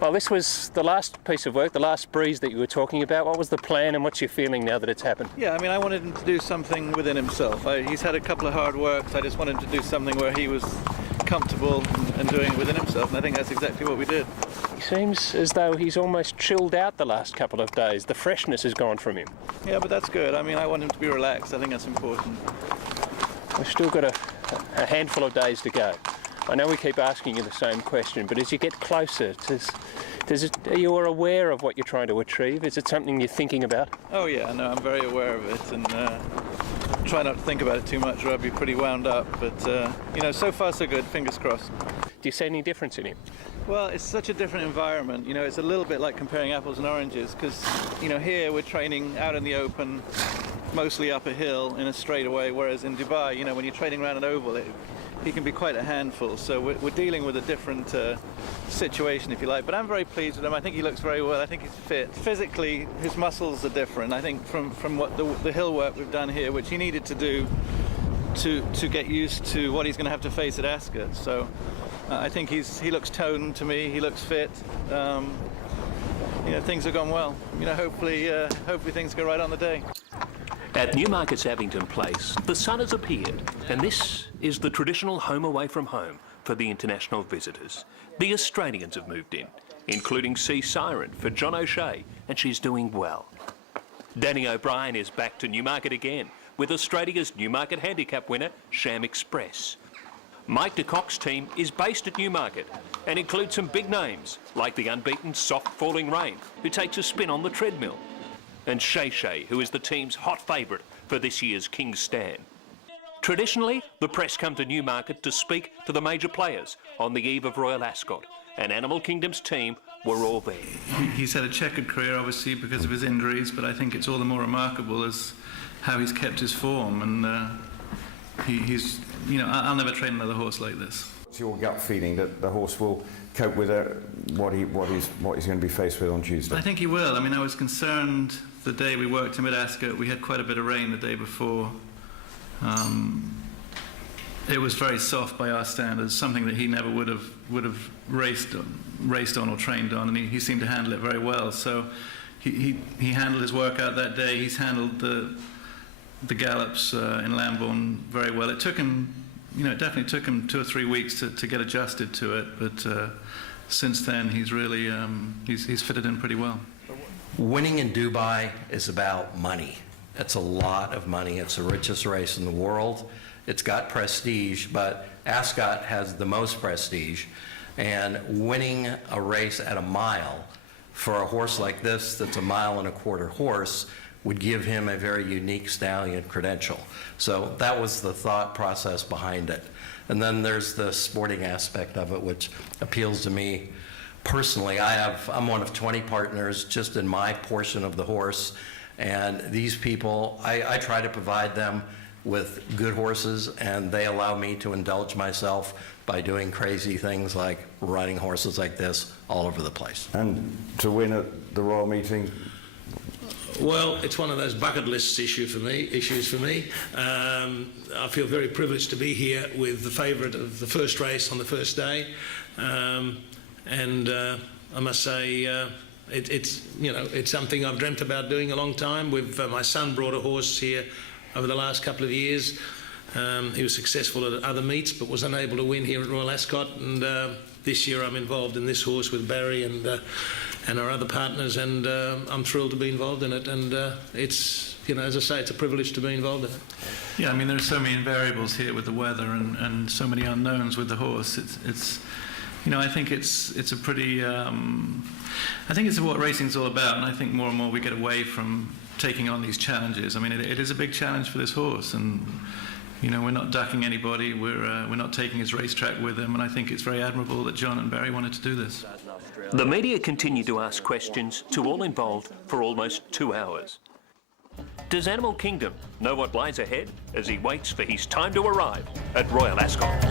Well, this was the last piece of work, the last breeze that you were talking about. What was the plan and what's your feeling now that it's happened? Yeah, I mean, I wanted him to do something within himself. He's had a couple of hard works. I just wanted him to do something where he was comfortable and doing it within himself, and I think that's exactly what we did. He seems as though he's almost chilled out the last couple of days. The freshness has gone from him. Yeah, but that's good. I mean, I want him to be relaxed. I think that's important. We've still got a handful of days to go. I know we keep asking you the same question, but as you get closer, are you aware of what you're trying to achieve? Is it something you're thinking about? Oh yeah, no, I'm very aware of it, and try not to think about it too much or I'd be pretty wound up, but you know, so far so good, fingers crossed. Do you see any difference in him? Well, it's such a different environment, you know, it's a little bit like comparing apples and oranges, because, you know, here we're training out in the open, mostly up a hill in a straightaway, whereas in Dubai, you know, when you're training around an oval, he can be quite a handful, so we're dealing with a different situation, if you like, but I'm very pleased with him. I think he looks very well. I think he's fit. Physically, his muscles are different, I think, from what the hill work we've done here, which he needed to do to get used to what he's going to have to face at Ascot. So I think he looks toned to me, he looks fit. You know, things have gone well. You know, hopefully things go right on the day. At Newmarket's Abington Place, the sun has appeared, and this is the traditional home away from home for the international visitors. The Australians have moved in, including Sea Siren for John O'Shea, and she's doing well. Danny O'Brien is back to Newmarket again with Australia's Newmarket Handicap winner, Sham Express. Mike de Kock's team is based at Newmarket and includes some big names like the unbeaten Soft Falling Rain, who takes a spin on the treadmill, and Shay Shay, who is the team's hot favourite for this year's King's Stand. Traditionally, the press come to Newmarket to speak to the major players on the eve of Royal Ascot, and Animal Kingdom's team were all there. He's had a checkered career, obviously, because of his injuries, but I think it's all the more remarkable as how he's kept his form, and he's, you know, I'll never train another horse like this. It's your gut feeling that the horse will cope with what he's going to be faced with on Tuesday? I think he will. I mean, I was concerned the day we worked him at Ascot. We had quite a bit of rain the day before. It was very soft by our standards, something that he never would have raced on or trained on, and he seemed to handle it very well. So he handled his workout that day. He's handled the gallops in Lambourne very well. It took him, you know, it definitely took him 2 or 3 weeks to get adjusted to it, but since then he's really he's fitted in pretty well. Winning in Dubai is about money. It's a lot of money. It's the richest race in the world. It's got prestige, but Ascot has the most prestige, and winning a race at a mile for a horse like this that's a 1.25 mile horse would give him a very unique stallion credential. So that was the thought process behind it. And then there's the sporting aspect of it, which appeals to me personally. I'm one of 20 partners just in my portion of the horse, and these people, I try to provide them with good horses, and they allow me to indulge myself by doing crazy things like running horses like this all over the place. And to win at the Royal Meeting? Well, it's one of those bucket list issues for me. I feel very privileged to be here with the favourite of the first race on the first day, and I must say it's something I've dreamt about doing a long time. My son brought a horse here over the last couple of years. He was successful at other meets but was unable to win here at Royal Ascot, and this year I'm involved in this horse with Barry and our other partners, and I'm thrilled to be involved in it, and it's, you know, as I say, it's a privilege to be involved in it. Yeah, I mean, there are so many variables here with the weather and so many unknowns with the horse. It's you know, I think it's a pretty I think it's what racing's all about, and I think more and more we get away from taking on these challenges. I mean, it is a big challenge for this horse, and you know, we're not ducking anybody, we're not taking his racetrack with him, and I think it's very admirable that John and Barry wanted to do this. The media continue to ask questions to all involved for almost 2 hours. Does Animal Kingdom know what lies ahead as he waits for his time to arrive at Royal Ascot?